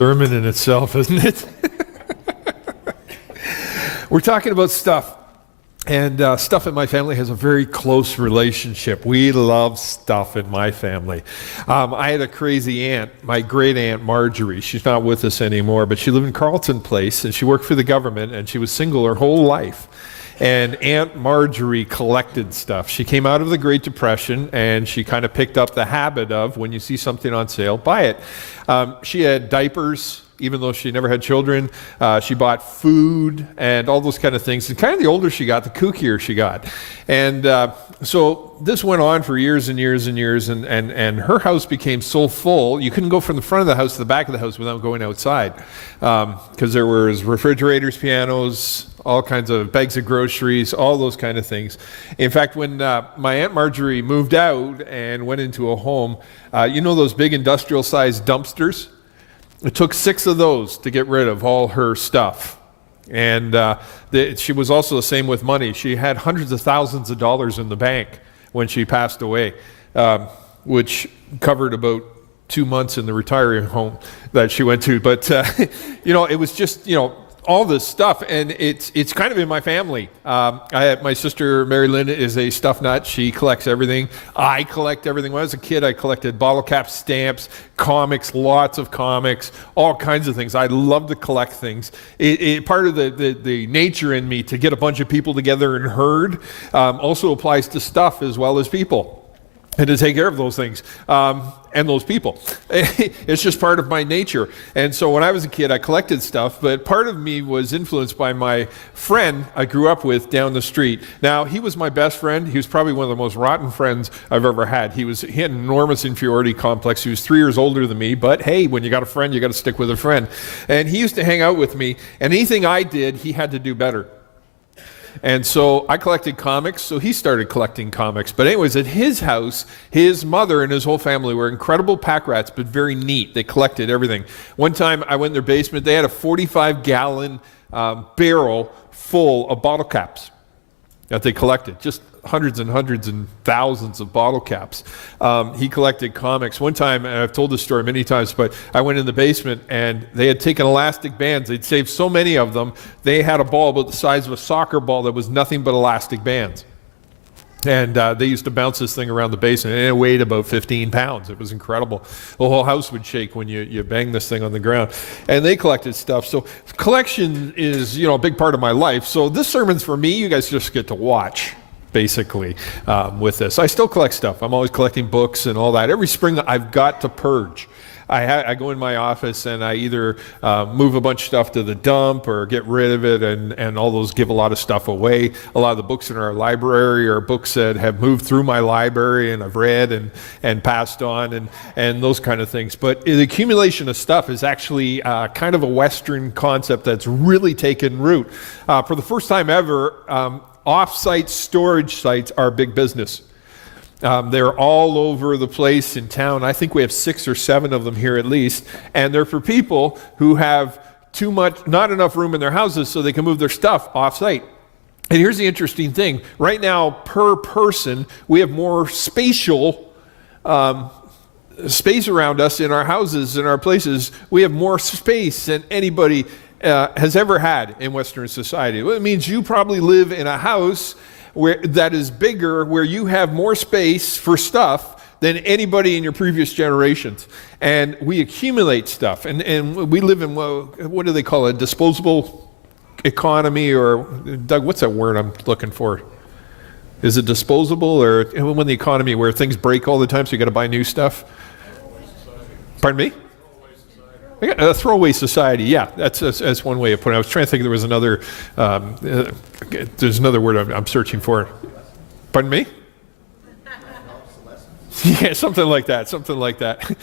sermon in itself, isn't it? We're talking about stuff. And stuff in my family has a very close relationship. We love stuff in my family. I had a crazy aunt, my great aunt Marjorie. She's not with us anymore, but she lived in Carleton Place, and she worked for the government, and she was single her whole life. And Aunt Marjorie collected stuff. She came out of the Great Depression, and she kind of picked up the habit of, when you see something on sale, buy it. She had diapers. Even though she never had children, she bought food and all those kind of things. And kind of the older she got, the kookier she got. And so this went on for years and years and years, and her house became so full, you couldn't go from the front of the house to the back of the house without going outside. Because there was refrigerators, pianos, all kinds of bags of groceries, all those kind of things. In fact, when my Aunt Marjorie moved out and went into a home, you know those big industrial-sized dumpsters? It took 6 of those to get rid of all her stuff. And she was also the same with money. She had hundreds of thousands of dollars in the bank when she passed away, which covered about 2 months in the retiring home that she went to. But, it was just, all this stuff, and it's kind of in my family. My sister Mary Lynn is a stuff nut. She collects everything. I collect everything. When I was a kid, I collected bottle cap stamps, comics, lots of comics, all kinds of things. I love to collect things. Part of the nature in me to get a bunch of people together and herd also applies to stuff as well as people. And to take care of those things and those people. It's just part of my nature. And so when I was a kid, I collected stuff, but part of me was influenced by my friend I grew up with down the street. Now, he was my best friend. He was probably one of the most rotten friends I've ever had. He had an enormous inferiority complex. He was 3 years older than me, but hey, when you got a friend, you got to stick with a friend. And he used to hang out with me, and anything I did, he had to do better. And so I collected comics, so he started collecting comics. But anyways, at his house, his mother and his whole family were incredible pack rats, but very neat. They collected everything. One time I went in their basement, they had a 45-gallon barrel full of bottle caps that they collected, just hundreds and thousands of bottle caps. He collected comics. One time, and I've told this story many times, but I went in the basement and they had taken elastic bands. They'd saved so many of them, they had a ball about the size of a soccer ball that was nothing but elastic bands. And they used to bounce this thing around the basement, and it weighed about 15 pounds. It was incredible. The whole house would shake when you bang this thing on the ground. And they collected stuff. So collection is, a big part of my life. So this sermon's for me. You guys just get to watch, basically, with this. I still collect stuff. I'm always collecting books and all that. Every spring, I've got to purge. I go in my office and I either move a bunch of stuff to the dump or get rid of it, and all those give a lot of stuff away. A lot of the books in our library are books that have moved through my library and I've read and passed on and those kind of things. But the accumulation of stuff is actually kind of a Western concept that's really taken root. For the first time ever, off-site storage sites are big business. They're all over the place in town. I think we have 6 or 7 of them here at least. And they're for people who have not enough room in their houses so they can move their stuff off-site. And here's the interesting thing. Right now, per person, we have more spatial space around us in our houses, in our places. We have more space than anybody has ever had in Western society. Well, it means you probably live in a house that is bigger, where you have more space for stuff than anybody in your previous generations. And we accumulate stuff. And we live in, what do they call it, disposable economy, or, Doug, what's that word I'm looking for? Is it disposable, or when the economy where things break all the time so you got to buy new stuff? Pardon me? A throwaway society, yeah, that's one way of putting it. I was trying to think there was another, there's another word I'm searching for. Pardon me? Yeah, something like that.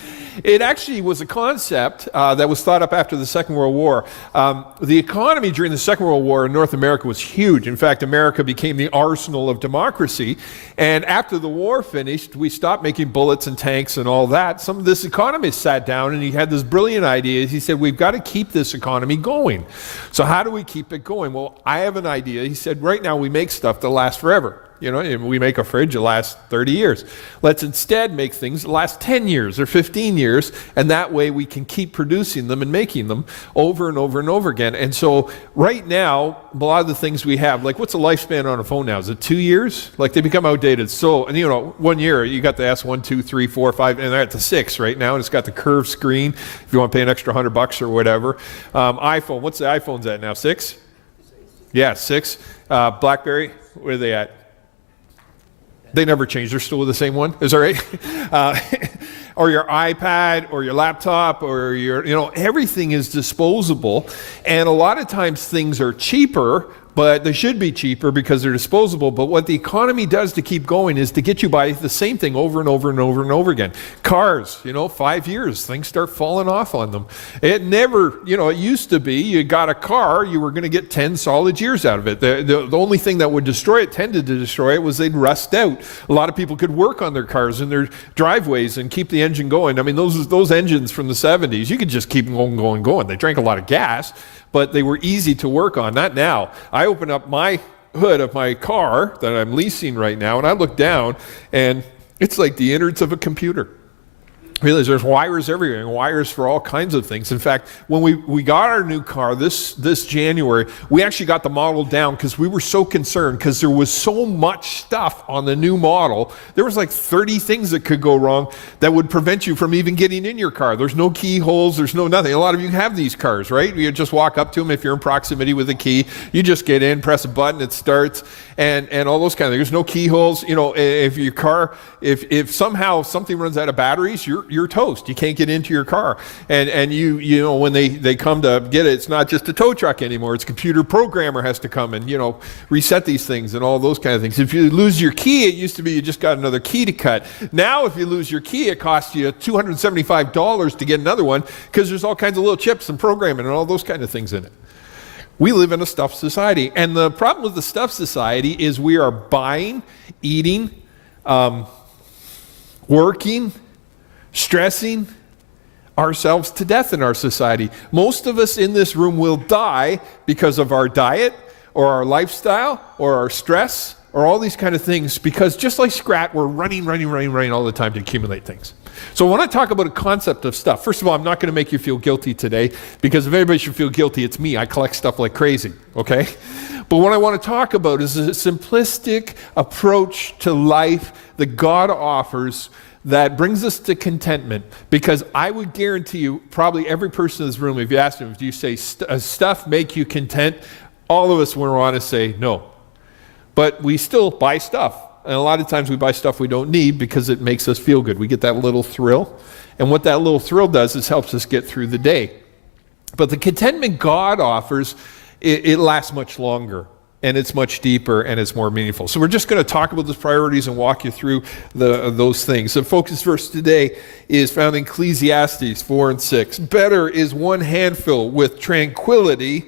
It actually was a concept that was thought up after the Second World War. The economy during the Second World War in North America was huge. In fact, America became the arsenal of democracy. And after the war finished, we stopped making bullets and tanks and all that. Some of this economist sat down and he had this brilliant idea. He said, we've got to keep this economy going. So how do we keep it going? Well, I have an idea. He said, right now we make stuff that lasts forever. And we make a fridge that lasts 30 years. Let's instead make things that last 10 years or 15 years, and that way we can keep producing them and making them over and over and over again. And so right now, a lot of the things we have, like what's the lifespan on a phone now? Is it 2 years? Like they become outdated. So, and 1 year, you got the S1, 2, 3, 4, 5, and they're at the 6 right now, and it's got the curved screen if you want to pay an extra $100 or whatever. iPhone, what's the iPhones at now? 6? Yeah, 6. BlackBerry, where are they at? They never changed. They're still with the same one. Is that right? Or your iPad or your laptop or everything is disposable. And a lot of times things are cheaper, but they should be cheaper because they're disposable. But what the economy does to keep going is to get you buy the same thing over and over and over and over again. Cars, 5 years, things start falling off on them. It never, it used to be you got a car, you were going to get 10 solid years out of it. The only thing that would tended to destroy it, was they'd rust out. A lot of people could work on their cars in their driveways and keep the engine going. I mean, those engines from the 70s, you could just keep going. They drank a lot of gas, but they were easy to work on. Not now. I open up my hood of my car that I'm leasing right now, and I look down, and it's like the innards of a computer. Realize there's wires everywhere, and wires for all kinds of things. In fact, when we got our new car this January, we actually got the model down because we were so concerned because there was so much stuff on the new model. There was like 30 things that could go wrong that would prevent you from even getting in your car. There's no keyholes, there's no nothing. A lot of you have these cars, right? You just walk up to them if you're in proximity with a key. You just get in, press a button, it starts, and all those kind of things. There's no keyholes. If your car, if somehow something runs out of batteries, you're toast. You can't get into your car. And you when they come to get it, it's not just a tow truck anymore. It's a computer programmer has to come and, reset these things and all those kind of things. If you lose your key, it used to be you just got another key to cut. Now, if you lose your key, it costs you $275 to get another one because there's all kinds of little chips and programming and all those kind of things in it. We live in a stuffed society. And the problem with the stuffed society is we are buying, eating, working, stressing ourselves to death in our society. Most of us in this room will die because of our diet or our lifestyle or our stress or all these kind of things, because just like Scrat, we're running all the time to accumulate things. So when I talk about a concept of stuff, first of all, I'm not going to make you feel guilty today, because if anybody should feel guilty, it's me. I collect stuff like crazy, okay? But what I want to talk about is a simplistic approach to life that God offers that brings us to contentment. Because I would guarantee you, probably every person in this room, if you ask them, do you say stuff make you content? All of us would want to say no. But we still buy stuff. And a lot of times we buy stuff we don't need because it makes us feel good. We get that little thrill. And what that little thrill does is helps us get through the day. But the contentment God offers, it lasts much longer. And it's much deeper and it's more meaningful. So we're just going to talk about those priorities and walk you through those things. The focus verse today is found in Ecclesiastes 4 and 6. Better is one handful with tranquility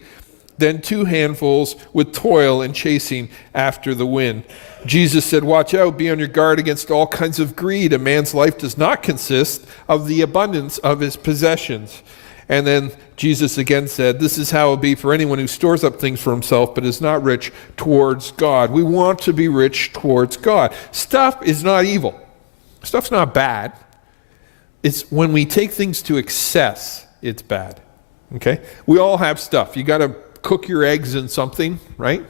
than 2 handfuls with toil and chasing after the wind. Jesus said, watch out, be on your guard against all kinds of greed. A man's life does not consist of the abundance of his possessions. And then Jesus again said, this is how it will be for anyone who stores up things for himself but is not rich towards God. We want to be rich towards God. Stuff is not evil. Stuff's not bad. It's when we take things to excess, it's bad. Okay? We all have stuff. You got to cook your eggs in something, right?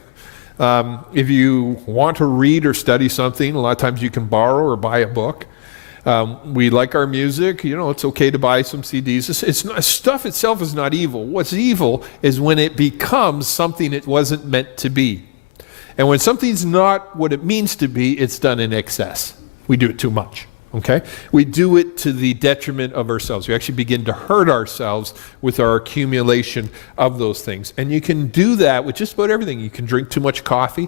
If you want to read or study something, a lot of times you can borrow or buy a book. We like our music. It's okay to buy some CDs. It's not, stuff itself is not evil. What's evil is when it becomes something it wasn't meant to be. And when something's not what it means to be, it's done in excess. We do it too much. Okay? We do it to the detriment of ourselves. We actually begin to hurt ourselves with our accumulation of those things. And you can do that with just about everything. You can drink too much coffee.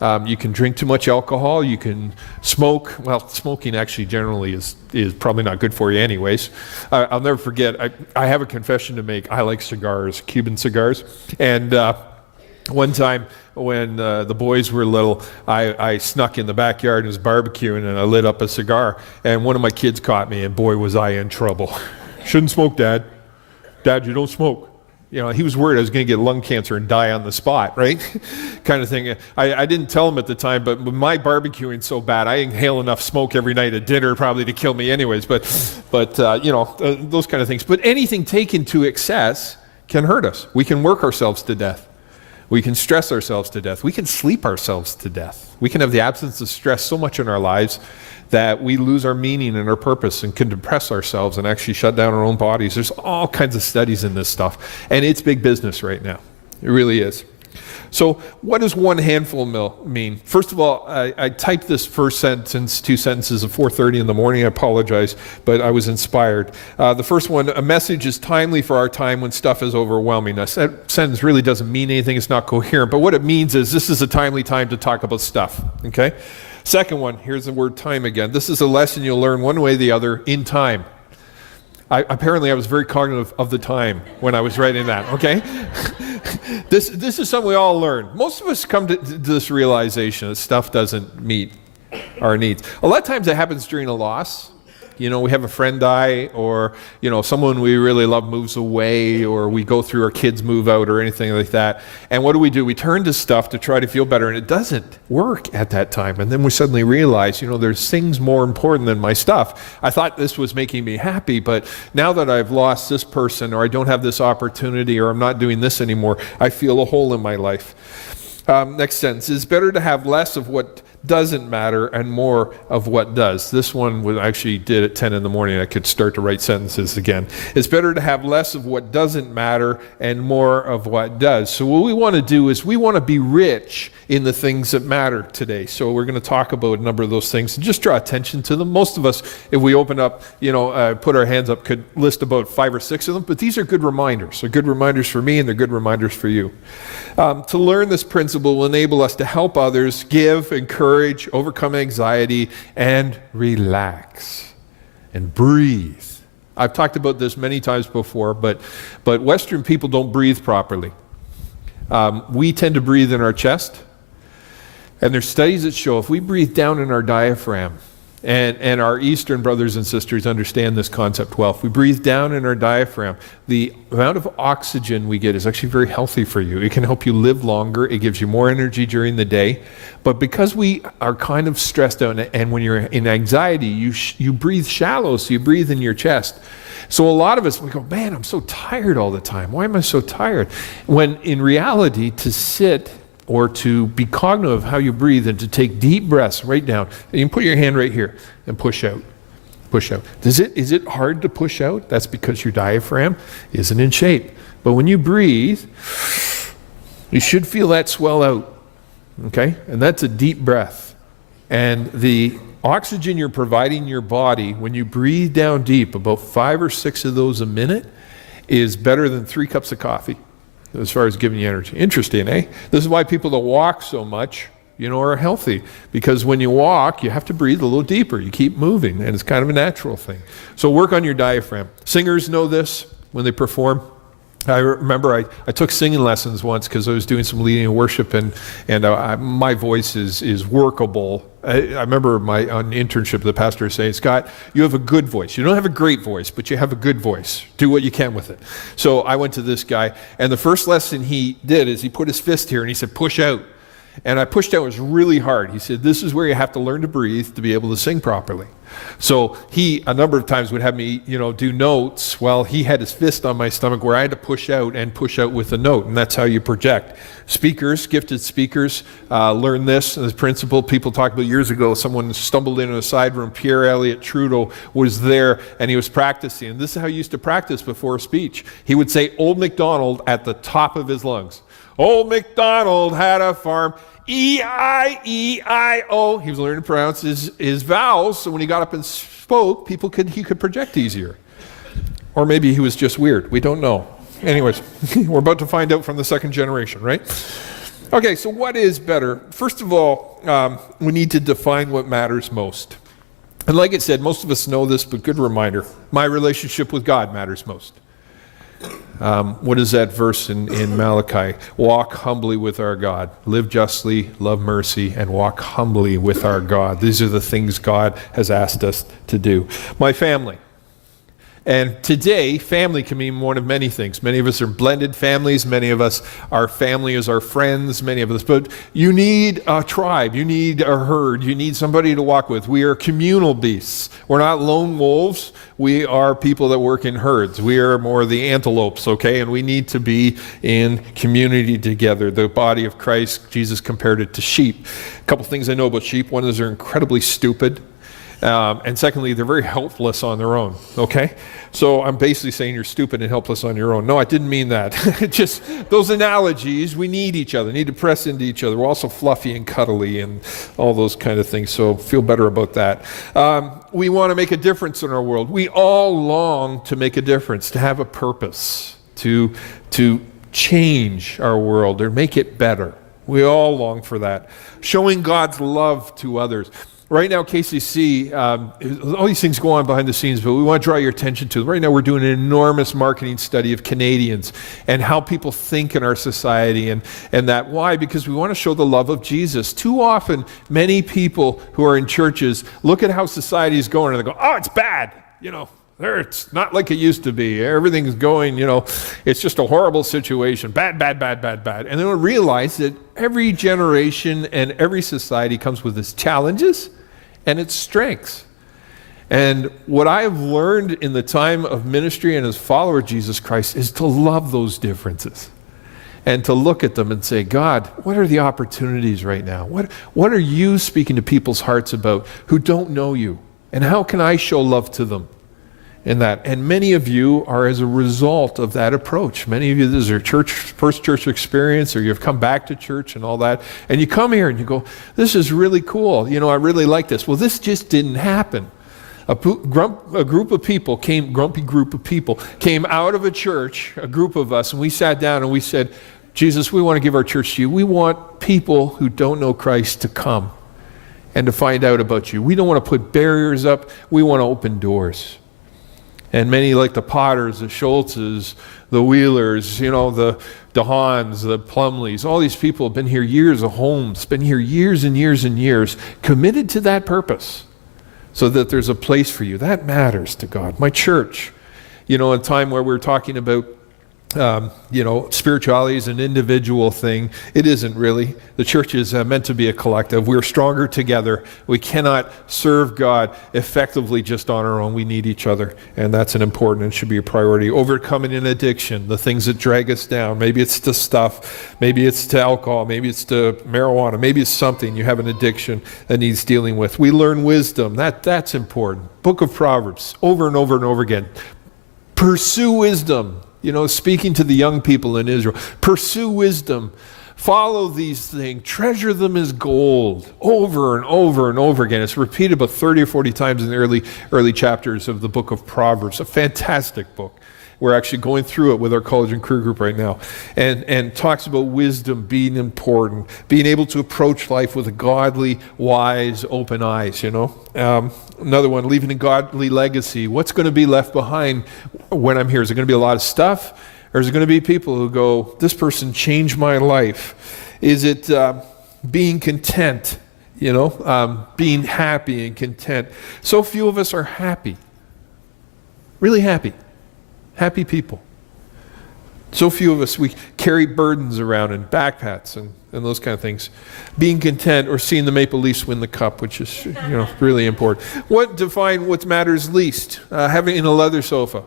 You can drink too much alcohol. You can smoke. Well, smoking actually generally is probably not good for you anyways. I'll never forget, I have a confession to make. I like cigars, Cuban cigars. And one time when the boys were little, I snuck in the backyard and was barbecuing, and I lit up a cigar. And one of my kids caught me, and boy, was I in trouble. Shouldn't smoke, Dad. Dad, you don't smoke. You know, he was worried I was going to get lung cancer and die on the spot, right? Kind of thing. I didn't tell him at the time, but my barbecuing so bad, I inhale enough smoke every night at dinner probably to kill me anyways. But you know, those kind of things. But anything taken to excess can hurt us. We can work ourselves to death. We can stress ourselves to death. We can sleep ourselves to death. We can have the absence of stress so much in our lives that we lose our meaning and our purpose and can depress ourselves and actually shut down our own bodies. There's all kinds of studies in this stuff, and it's big business right now. It really is. So what does one handful mean? First of all, I typed this first sentence, 2 sentences at 4:30 in the morning. I apologize, but I was inspired. The first one, a message is timely for our time when stuff is overwhelming us. That sentence really doesn't mean anything. It's not coherent, but what it means is this is a timely time to talk about stuff, okay? Second one, here's the word time again. This is a lesson you'll learn one way or the other in time. Apparently I was very cognitive of the time when I was writing that, okay? This is something we all learn. Most of us come to this realization that stuff doesn't meet our needs. A lot of times it happens during a loss. You know, we have a friend die, or, you know, someone we really love moves away, or we go through, our kids move out, or anything like that. And what do? We turn to stuff to try to feel better, and it doesn't work at that time. And then we suddenly realize, you know, there's things more important than my stuff. I thought this was making me happy, but now that I've lost this person, or I don't have this opportunity, or I'm not doing this anymore, I feel a hole in my life. Next sentence, it's better to have less of what doesn't matter and more of what does. This one was actually did at 10 in the morning. I could start to write sentences again. It's better to have less of what doesn't matter and more of what does. So what we want to do is we want to be rich in the things that matter today. So we're going to talk about a number of those things and just draw attention to them. Most of us, if we open up, you know, put our hands up, could list about 5 or 6 of them, but these are good reminders. They're good reminders for me, and they're good reminders for you. To learn this principle will enable us to help others, give, encourage, overcome anxiety, and relax and breathe. I've talked about this many times before, but Western people don't breathe properly. We tend to breathe in our chest, and there's studies that show if we breathe down in our diaphragm, and our Eastern brothers and sisters understand this concept well. If we breathe down in our diaphragm, the amount of oxygen we get is actually very healthy for you. It can help you live longer. It gives you more energy during the day. But because we are kind of stressed out, and when you're in anxiety, you breathe shallow, so you breathe in your chest. So a lot of us, we go, man, I'm so tired all the time. Why am I so tired? When in reality, to sit or to be cognitive of how you breathe and to take deep breaths right down. You can put your hand right here and push out. Push out. Is it hard to push out? That's because your diaphragm isn't in shape. But when you breathe, you should feel that swell out. Okay? And that's a deep breath. And the oxygen you're providing your body when you breathe down deep, about 5 or 6 of those a minute, is better than 3 cups of coffee as far as giving you energy. Interesting, eh? This is why people that walk so much, you know, are healthy. Because when you walk, you have to breathe a little deeper. You keep moving, and it's kind of a natural thing. So work on your diaphragm. Singers know this when they perform. I remember I took singing lessons once because I was doing some leading and worship, and my voice is workable. I remember on internship, the pastor was saying, Scott, you have a good voice. You don't have a great voice, but you have a good voice. Do what you can with it. So I went to this guy, and the first lesson he did is he put his fist here, and he said, push out. And I pushed out. It was really hard. He said, this is where you have to learn to breathe to be able to sing properly. So he, a number of times, would have me, you know, do notes while he had his fist on my stomach where I had to push out with a note, and that's how you project. Speakers, gifted speakers, learn this principle. People talked about years ago, someone stumbled into a side room. Pierre Elliott Trudeau was there, and he was practicing. And this is how he used to practice before a speech. He would say, Old MacDonald at the top of his lungs. Old MacDonald had a farm. E-I-E-I-O. He was learning to pronounce his vowels, so when he got up and spoke, he could project easier. Or maybe he was just weird. We don't know. Anyways, we're about to find out from the second generation, right? Okay, so what is better? First of all, we need to define what matters most. And like I said, most of us know this, but good reminder. My relationship with God matters most. What is that verse in Malachi? Walk humbly with our God. Live justly, love mercy, and walk humbly with our God. These are the things God has asked us to do. My family. And today, family can mean one of many things. Many of us are blended families. Many of us, our family is our friends, many of us. But you need a tribe. You need a herd. You need somebody to walk with. We are communal beasts. We're not lone wolves. We are people that work in herds. We are more the antelopes, okay? And we need to be in community together. The body of Christ, Jesus compared it to sheep. A couple things I know about sheep. One is they're incredibly stupid. And secondly, they're very helpless on their own, okay? So I'm basically saying you're stupid and helpless on your own. No, I didn't mean that. Just those analogies, we need each other, need to press into each other. We're also fluffy and cuddly and all those kind of things, so feel better about that. We want to make a difference in our world. We all long to make a difference, to have a purpose, to change our world or make it better. We all long for that. Showing God's love to others. Right now, KCC, all these things go on behind the scenes, but we want to draw your attention to them. Right now, we're doing an enormous marketing study of Canadians and how people think in our society and that. Why? Because we want to show the love of Jesus. Too often, many people who are in churches look at how society is going and they go, oh, it's bad, it's not like it used to be. Everything's going, it's just a horrible situation. Bad, bad, bad, bad, bad. And then we realize that every generation and every society comes with its challenges and its strengths. And what I have learned in the time of ministry and as a follower of Jesus Christ is to love those differences and to look at them and say, God, what are the opportunities right now? What are you speaking to people's hearts about who don't know you? And how can I show love to them? In that. And many of you are as a result of that approach. Many of you, this is your first church experience, or you've come back to church and all that, and you come here and you go, this is really cool. I really like this. Well, this just didn't happen. A group of people grumpy group of people came out of a church, a group of us, and we sat down and we said, Jesus, we want to give our church to you. We want people who don't know Christ to come and to find out about you. We don't want to put barriers up. We want to open doors. And many, like the Potters, the Schultzes, the Wheelers, the DeHaans, the Plumleys, all these people have been here years, of homes, been here years and years and years, committed to that purpose so that there's a place for you. That matters to God. My church, a time where we're talking about spirituality is an individual thing. It isn't really. The church is meant to be a collective. We're stronger together. We cannot serve God effectively just on our own. We need each other, and that's an important and should be a priority. Overcoming an addiction, the things that drag us down. Maybe it's to stuff. Maybe it's to alcohol. Maybe it's to marijuana. Maybe it's something. You have an addiction that needs dealing with. We learn wisdom. That's important. Book of Proverbs, over and over and over again. Pursue wisdom. Speaking to the young people in Israel, pursue wisdom, follow these things, treasure them as gold, over and over and over again. It's repeated about 30 or 40 times in the early chapters of the book of Proverbs. A fantastic book. We're actually going through it with our college and career group right now, and talks about wisdom being important, being able to approach life with a godly, wise, open eyes. Another one, leaving a godly legacy. What's going to be left behind when I'm here? Is it going to be a lot of stuff, or is it going to be people who go, this person changed my life? Is it being content? Being happy and content. So few of us are happy, really happy. Happy people. So few of us, we carry burdens around and backpacks and those kind of things. Being content or seeing the Maple Leafs win the cup, which is really important. Define what matters least? Having a leather sofa.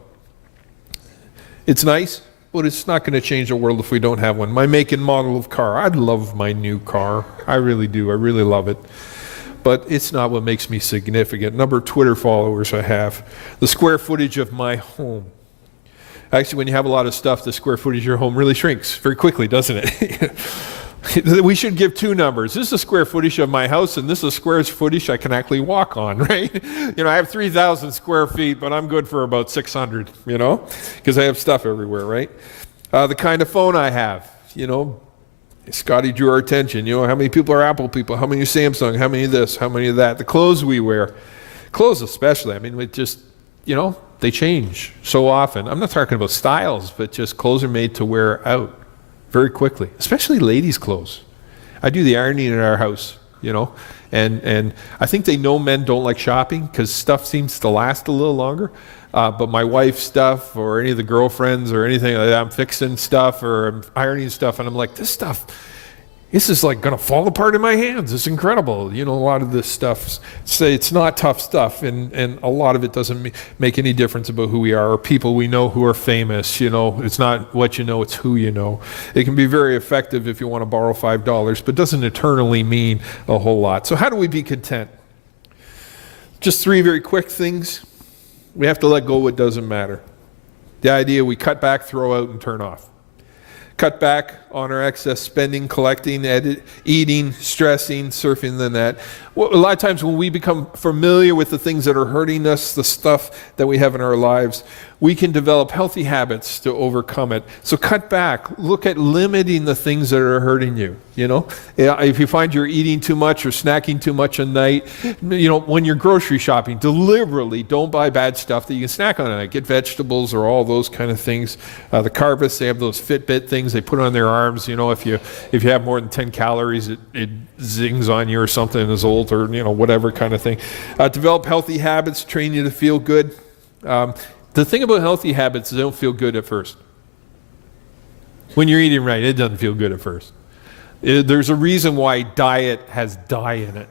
It's nice, but it's not going to change the world if we don't have one. My make and model of car. I love my new car. I really do. I really love it. But it's not what makes me significant. Number of Twitter followers I have. The square footage of my home. Actually, when you have a lot of stuff, the square footage of your home really shrinks very quickly, doesn't it? We should give two numbers. This is the square footage of my house, and this is the square footage I can actually walk on, right? I have 3,000 square feet, but I'm good for about 600, because I have stuff everywhere, right? The kind of phone I have, Scotty drew our attention. How many people are Apple people? How many are Samsung? How many of this? How many of that? The clothes we wear. Clothes especially. It just, they change so often. I'm not talking about styles, but just clothes are made to wear out very quickly, especially ladies' clothes. I do the ironing in our house, and I think they know men don't like shopping because stuff seems to last a little longer. But my wife's stuff or any of the girlfriends or anything like that, I'm fixing stuff or I'm ironing stuff, and I'm like, this is like going to fall apart in my hands. It's incredible. A lot of this stuff, say it's not tough stuff, and a lot of it doesn't make any difference about who we are or people we know who are famous. It's not what you know, it's who you know. It can be very effective if you want to borrow $5, but doesn't eternally mean a whole lot. So how do we be content? Just 3 very quick things. We have to let go of what doesn't matter. The idea we cut back, throw out, and turn off. Cut back on our excess spending, collecting, eating, stressing, surfing the net. Well, a lot of times when we become familiar with the things that are hurting us, the stuff that we have in our lives, we can develop healthy habits to overcome it. So cut back. Look at limiting the things that are hurting you. If you find you're eating too much or snacking too much at night, when you're grocery shopping, deliberately don't buy bad stuff that you can snack on at night. Get vegetables or all those kind of things. The Carvists, they have those Fitbit things they put on their arms. If you have more than 10 calories, it zings on you or something as old or whatever kind of thing. Develop healthy habits, train you to feel good. The thing about healthy habits is they don't feel good at first. When you're eating right, it doesn't feel good at first. There's a reason why diet has die in it.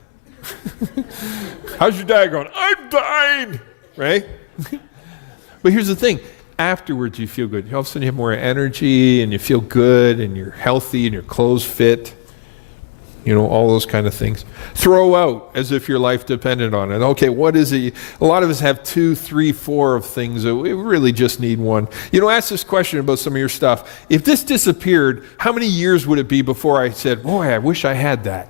How's your diet going? I'm dying, right? But here's the thing. Afterwards, you feel good. All of a sudden, you have more energy, and you feel good, and you're healthy, and your clothes fit. All those kind of things. Throw out as if your life depended on it. Okay, what is it? A lot of us have 2, 3, 4 of things that we really just need one. Ask this question about some of your stuff. If this disappeared, how many years would it be before I said, boy, I wish I had that?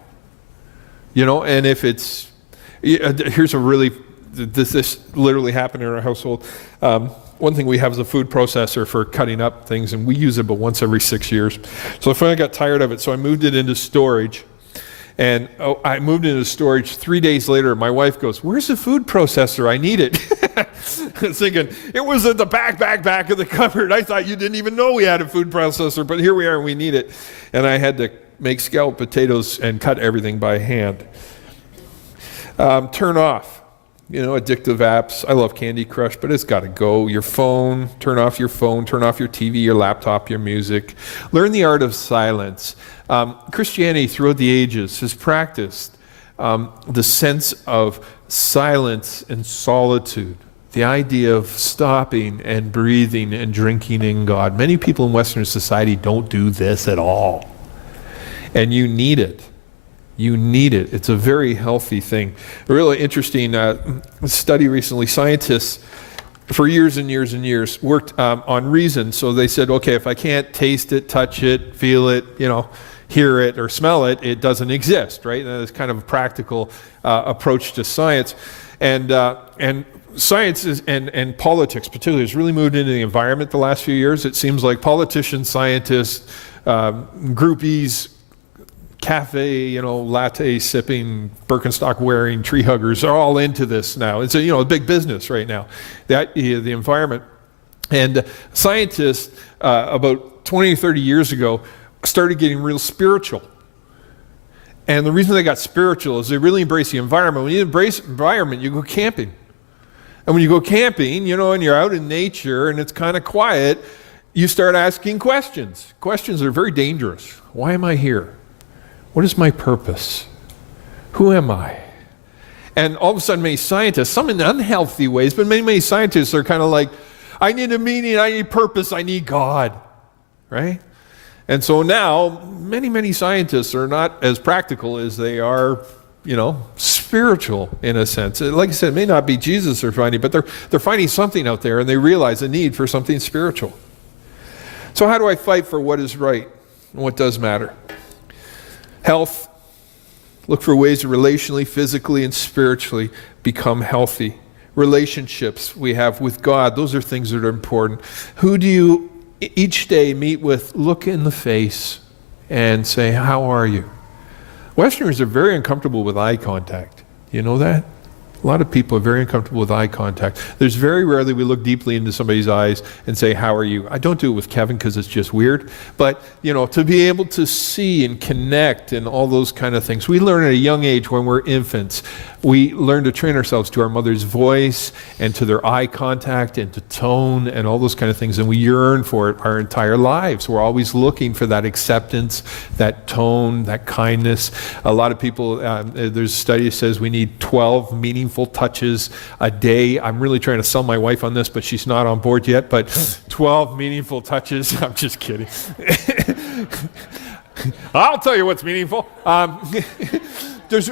And if it's, here's this literally happened in our household. One thing we have is a food processor for cutting up things, and we use it about once every 6 years. So I finally got tired of it, so I moved it into storage. And I moved into storage 3 days later. My wife goes, where's the food processor? I need it. I was thinking, it was at the back of the cupboard. I thought you didn't even know we had a food processor, but here we are and we need it. And I had to make scalloped potatoes and cut everything by hand. Turn off. Addictive apps. I love Candy Crush, but it's got to go. Your phone, turn off your TV, your laptop, your music. Learn the art of silence. Christianity throughout the ages has practiced the sense of silence and solitude, the idea of stopping and breathing and drinking in God. Many people in Western society don't do this at all, and you need it. You need it. It's a very healthy thing. A really interesting study recently. Scientists, for years and years and years, worked on reason. So they said, okay, if I can't taste it, touch it, feel it, hear it, or smell it, it doesn't exist, right? And that's kind of a practical approach to science. And science and politics, particularly, has really moved into the environment the last few years. It seems like politicians, scientists, groupies, cafe, latte sipping, Birkenstock wearing, tree huggers are all into this now. It's a big business right now, the environment. And scientists about 20 or 30 years ago started getting real spiritual. And the reason they got spiritual is they really embrace the environment. When you embrace environment, you go camping. And when you go camping, and you're out in nature and it's kind of quiet, you start asking questions. Questions are very dangerous. Why am I here? What is my purpose? Who am I? And all of a sudden, many scientists, some in unhealthy ways, but many scientists are kind of like, I need a meaning, I need purpose, I need God, right? And so now, many scientists are not as practical as they are, spiritual in a sense. Like I said, it may not be Jesus they're finding, but they're finding something out there, and they realize a need for something spiritual. So how do I fight for what is right and what does matter? Health. Look for ways to relationally, physically, and spiritually become healthy. Relationships we have with God, those are things that are important. Who do you each day meet with, look in the face, and say, how are you? Westerners are very uncomfortable with eye contact. You know that? A lot of people are very uncomfortable with eye contact. There's very rarely we look deeply into somebody's eyes and say, how are you? I don't do it with Kevin because it's just weird. But, to be able to see and connect and all those kind of things. We learn at a young age when we're infants. We learn to train ourselves to our mother's voice and to their eye contact and to tone and all those kind of things, and we yearn for it our entire lives. We're always looking for that acceptance, that tone, that kindness. A lot of people, there's a study that says we need 12 meaningful touches a day. I'm really trying to sell my wife on this, but she's not on board yet, but 12 meaningful touches. I'm just kidding. I'll tell you what's meaningful. There's,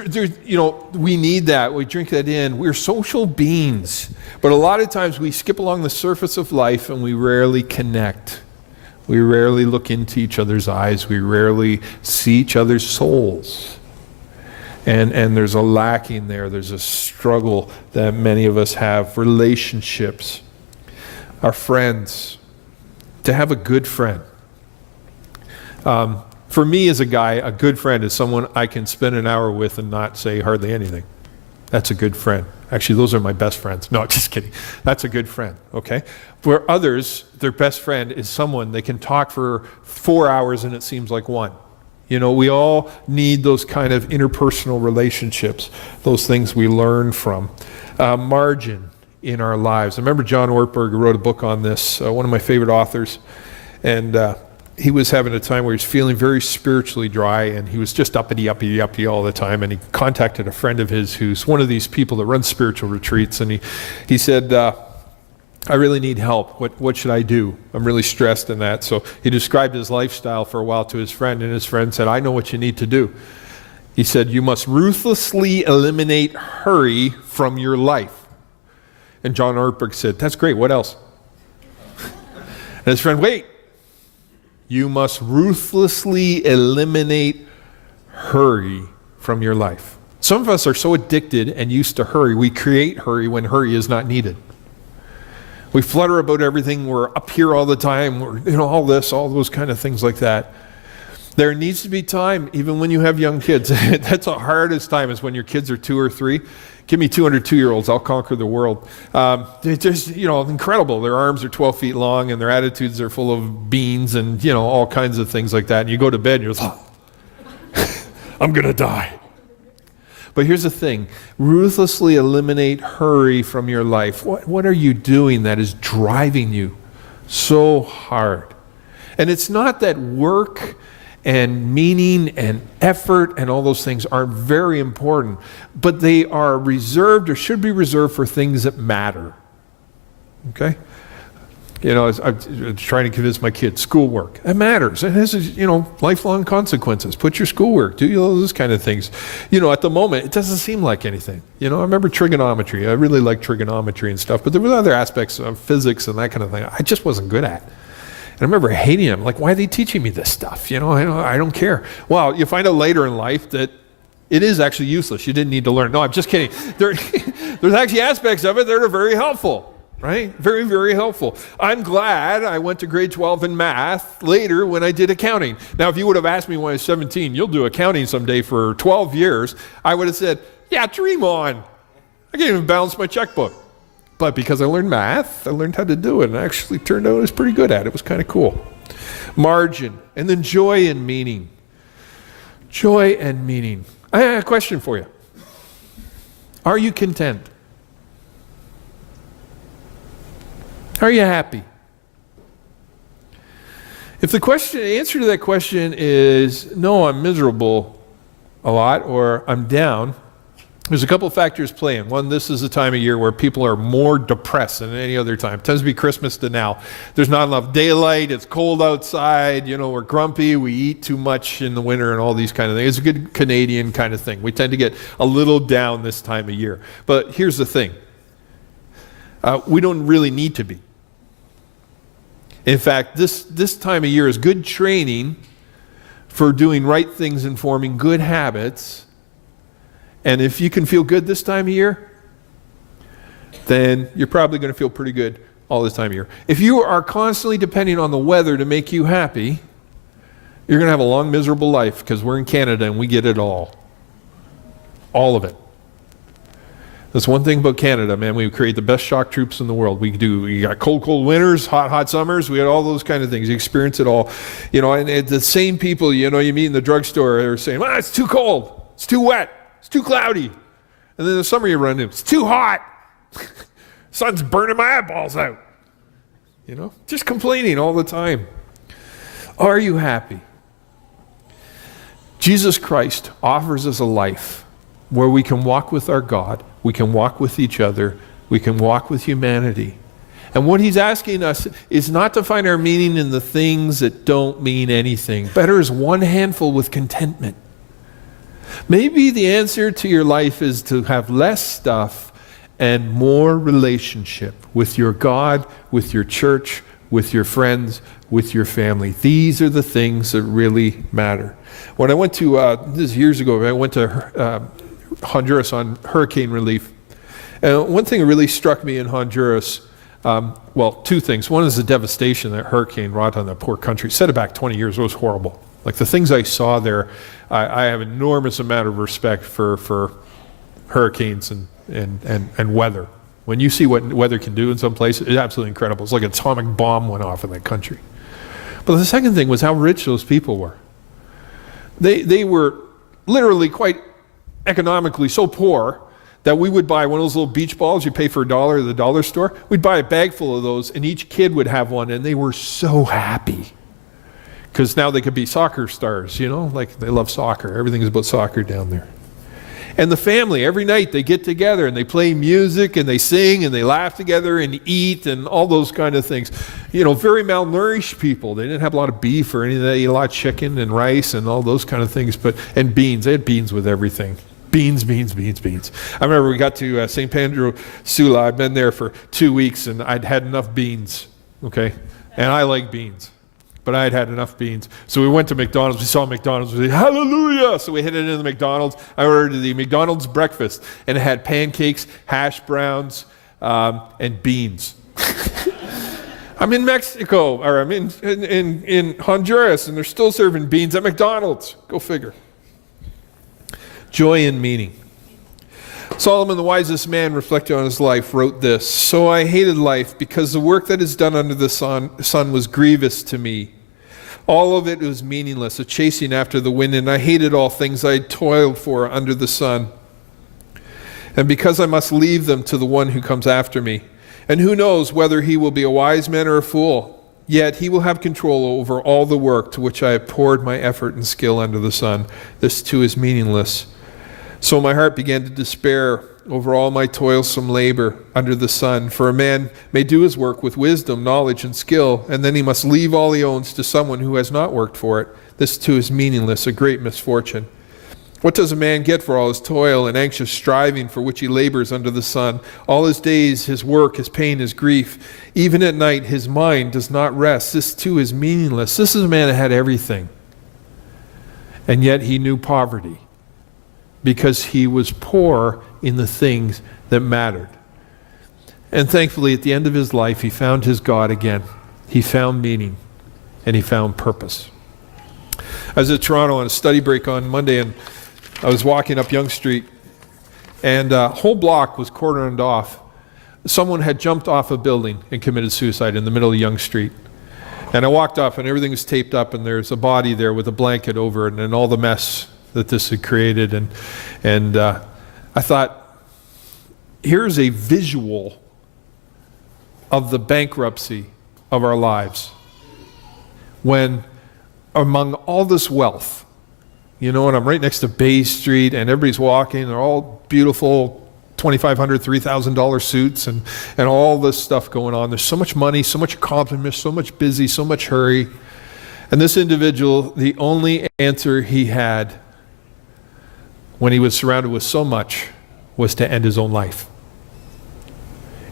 we need that. We drink that in. We're social beings. But a lot of times we skip along the surface of life and we rarely connect. We rarely look into each other's eyes. We rarely see each other's souls. And there's a lacking there. There's a struggle that many of us have. Relationships. Our friends. To have a good friend. For me as a guy, a good friend is someone I can spend an hour with and not say hardly anything. That's a good friend. Actually, those are my best friends. No, just kidding. That's a good friend, okay? For others, their best friend is someone they can talk for 4 hours and it seems like one. We all need those kind of interpersonal relationships, those things we learn from. Margin in our lives. I remember John Ortberg wrote a book on this, one of my favorite authors, and he was having a time where he was feeling very spiritually dry, and he was just uppity all the time, and he contacted a friend of his who's one of these people that runs spiritual retreats, and he said, I really need help. What should I do? I'm really stressed in that. So he described his lifestyle for a while to his friend, and his friend said, I know what you need to do. He said, you must ruthlessly eliminate hurry from your life. And John Ortberg said, that's great, what else? And his friend, wait. You must ruthlessly eliminate hurry from your life. Some of us are so addicted and used to hurry, we create hurry when hurry is not needed. We flutter about everything, we're up here all the time, we're, all this, all those kind of things like that. There needs to be time, even when you have young kids. That's the hardest time, is when your kids are 2 or 3. Give me 202-year-olds, I'll conquer the world. They're just, incredible. Their arms are 12 feet long and their attitudes are full of beans and, all kinds of things like that. And you go to bed and you're like, I'm going to die. But here's the thing. Ruthlessly eliminate hurry from your life. What are you doing that is driving you so hard? And it's not that work and meaning and effort and all those things aren't very important, but they are reserved or should be reserved for things that matter. Okay? I'm trying to convince my kids, schoolwork, that matters. It has, lifelong consequences. Put your schoolwork, do those kind of things. At the moment, it doesn't seem like anything. I remember trigonometry. I really like trigonometry and stuff, but there were other aspects of physics and that kind of thing I just wasn't good at. And I remember hating them. Like, why are they teaching me this stuff? I don't care. Well, you find out later in life that it is actually useless. You didn't need to learn. No, I'm just kidding. There's actually aspects of it that are very helpful, right? Very, very helpful. I'm glad I went to grade 12 in math later when I did accounting. Now, if you would have asked me when I was 17, you'll do accounting someday for 12 years, I would have said, yeah, dream on. I can't even balance my checkbook. But because I learned math, I learned how to do it, and I actually turned out I was pretty good at it. It was kind of cool. Margin, and then joy and meaning. Joy and meaning. I have a question for you. Are you content? Are you happy? If the answer to that question is no, I'm miserable a lot, or I'm down, there's a couple of factors playing. One, this is a time of year where people are more depressed than any other time. It tends to be Christmas to now. There's not enough daylight. It's cold outside. We're grumpy. We eat too much in the winter and all these kind of things. It's a good Canadian kind of thing. We tend to get a little down this time of year. But here's the thing. We don't really need to be. In fact, this time of year is good training for doing right things and forming good habits. And if you can feel good this time of year, then you're probably going to feel pretty good all this time of year. If you are constantly depending on the weather to make you happy, you're going to have a long, miserable life, because we're in Canada and we get it all. All of it. That's one thing about Canada, man. We create the best shock troops in the world. We got cold, cold winters, hot summers. We got all those kind of things. You experience it all. And the same people, you meet in the drugstore are saying, it's too cold. It's too wet. It's too cloudy. And then the summer you run into, it's too hot. Sun's burning my eyeballs out. Just complaining all the time. Are you happy? Jesus Christ offers us a life where we can walk with our God, we can walk with each other, we can walk with humanity. And what he's asking us is not to find our meaning in the things that don't mean anything. Better is one handful with contentment. Maybe the answer to your life is to have less stuff and more relationship with your God, with your church, with your friends, with your family. These are the things that really matter. When I went to, this is years ago, I went to Honduras on hurricane relief. And one thing that really struck me in Honduras, two things. One is the devastation that hurricane wrought on that poor country. Set it back 20 years, it was horrible. Like the things I saw there, I have an enormous amount of respect for hurricanes and weather. When you see what weather can do in some places, it's absolutely incredible. It's like an atomic bomb went off in that country. But the second thing was how rich those people were. They were literally quite economically so poor that we would buy one of those little beach balls you pay for $1 at the dollar store. We'd buy a bag full of those, and each kid would have one, and they were so happy. Because now they could be soccer stars, like they love soccer. Everything is about soccer down there. And the family, every night they get together and they play music and they sing and they laugh together and eat and all those kind of things. Very malnourished people. They didn't have a lot of beef or anything. They ate a lot of chicken and rice and all those kind of things. And beans. They had beans with everything. Beans. I remember we got to St. Pedro Sula. I'd been there for 2 weeks and I'd had enough beans, okay? And I like beans. But I had enough beans. So we went to McDonald's. We saw McDonald's. We said, hallelujah! So we headed into the McDonald's. I ordered the McDonald's breakfast. And it had pancakes, hash browns, and beans. I'm in Mexico, or I'm in Honduras, and they're still serving beans at McDonald's. Go figure. Joy and meaning. Solomon, the wisest man, reflecting on his life, wrote this: "So I hated life, because the work that is done under the sun was grievous to me. All of it was meaningless, a chasing after the wind, and I hated all things I had toiled for under the sun. And because I must leave them to the one who comes after me. And who knows whether he will be a wise man or a fool, yet he will have control over all the work to which I have poured my effort and skill under the sun. This too is meaningless. So my heart began to despair over all my toilsome labor under the sun. For a man may do his work with wisdom, knowledge, and skill, and then he must leave all he owns to someone who has not worked for it. This too is meaningless, a great misfortune. What does a man get for all his toil and anxious striving for which he labors under the sun? All his days, his work, his pain, his grief. Even at night, his mind does not rest. This too is meaningless." This is a man that had everything, and yet he knew poverty, because he was poor in the things that mattered. And thankfully, at the end of his life, he found his God again. He found meaning, and he found purpose. I was at Toronto on a study break on Monday, and I was walking up Yonge Street, and a whole block was cordoned off. Someone had jumped off a building and committed suicide in the middle of Yonge Street. And I walked up, and everything was taped up, and there's a body there with a blanket over it, and all the mess that this had created. And I thought, here's a visual of the bankruptcy of our lives. When among all this wealth, and I'm right next to Bay Street, and everybody's walking, they're all beautiful $2,500, $3,000 suits, and all this stuff going on. There's so much money, so much accomplishment, so much busy, so much hurry. And this individual, the only answer he had when he was surrounded with so much was to end his own life.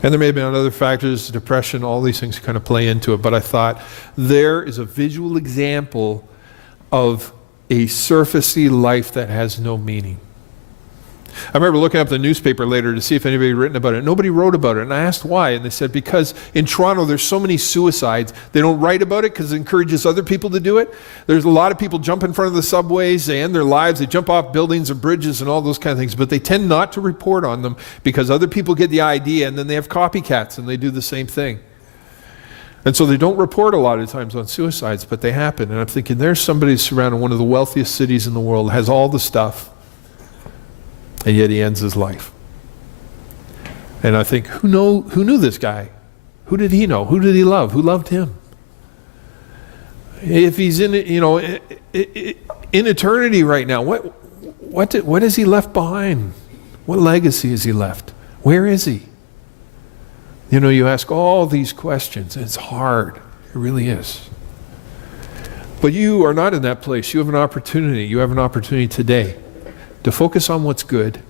And there may have been other factors, depression, all these things kind of play into it, but I thought there is a visual example of a surfacey life that has no meaning. I remember looking up the newspaper later to see if anybody had written about it. Nobody wrote about it, and I asked why, and they said because in Toronto there's so many suicides, they don't write about it because it encourages other people to do it. There's a lot of people jump in front of the subways, they end their lives, they jump off buildings and bridges and all those kind of things, but they tend not to report on them because other people get the idea, and then they have copycats and they do the same thing. And so they don't report a lot of times on suicides, but they happen. And I'm thinking, there's somebody surrounded one of the wealthiest cities in the world, has all the stuff, and yet he ends his life. And I think, who knew this guy? Who did he know? Who did he love? Who loved him? If he's in eternity right now, what has he left behind? What legacy has he left? Where is he? You ask all these questions, and it's hard. It really is. But you are not in that place. You have an opportunity. You have an opportunity today to focus on what's good,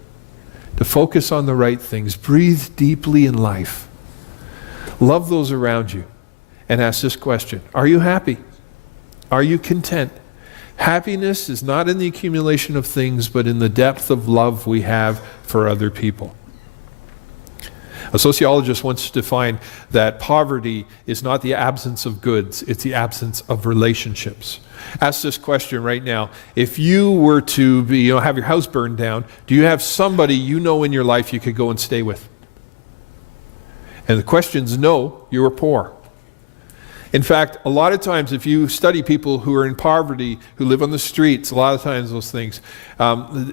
to focus on the right things, breathe deeply in life, love those around you, and ask this question: are you happy? Are you content? Happiness is not in the accumulation of things, but in the depth of love we have for other people. A sociologist once defined that poverty is not the absence of goods, it's the absence of relationships. Ask this question right now. If you were to have your house burned down, do you have somebody in your life you could go and stay with? And the question's no, you are poor. In fact, a lot of times if you study people who are in poverty, who live on the streets, a lot of times those things,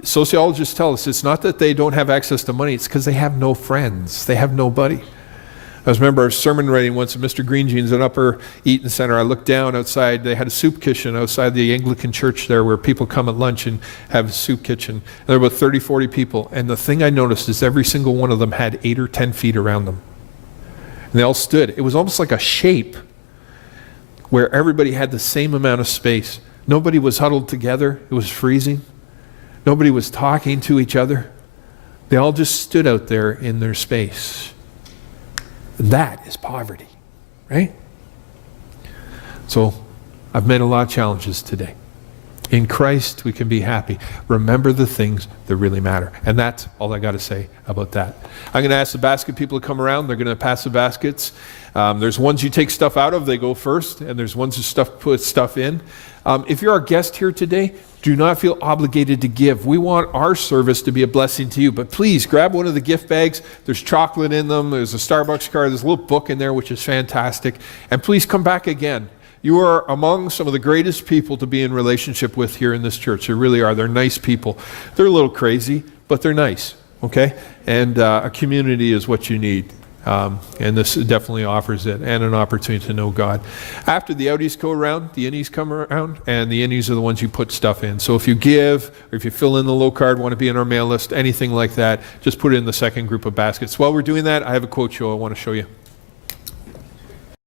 sociologists tell us it's not that they don't have access to money, it's because they have no friends. They have nobody. I remember a sermon writing once at Mr. Green Jeans at Upper Eaton Center. I looked down outside. They had a soup kitchen outside the Anglican church there where people come at lunch and have a soup kitchen. And there were about 30, 40 people. And the thing I noticed is every single one of them had 8 or 10 feet around them. And they all stood. It was almost like a shape where everybody had the same amount of space. Nobody was huddled together. It was freezing. Nobody was talking to each other. They all just stood out there in their space. That is poverty, right? So I've made a lot of challenges today. In Christ, we can be happy. Remember the things that really matter. And that's all I got to say about that. I'm going to ask the basket people to come around. They're going to pass the baskets. There's ones you take stuff out of, they go first. And there's ones you put stuff in. If you're our guest here today, do not feel obligated to give. We want our service to be a blessing to you. But please, grab one of the gift bags. There's chocolate in them. There's a Starbucks card. There's a little book in there, which is fantastic. And please come back again. You are among some of the greatest people to be in relationship with here in this church. They really are. They're nice people. They're a little crazy, but they're nice, okay? And a community is what you need. And this definitely offers it, and an opportunity to know God. After the outies go around, the innies come around, and the innies are the ones you put stuff in. So if you give, or if you fill in the low card, want to be in our mail list, anything like that, just put it in the second group of baskets. While we're doing that, I have a quote show I want to show you.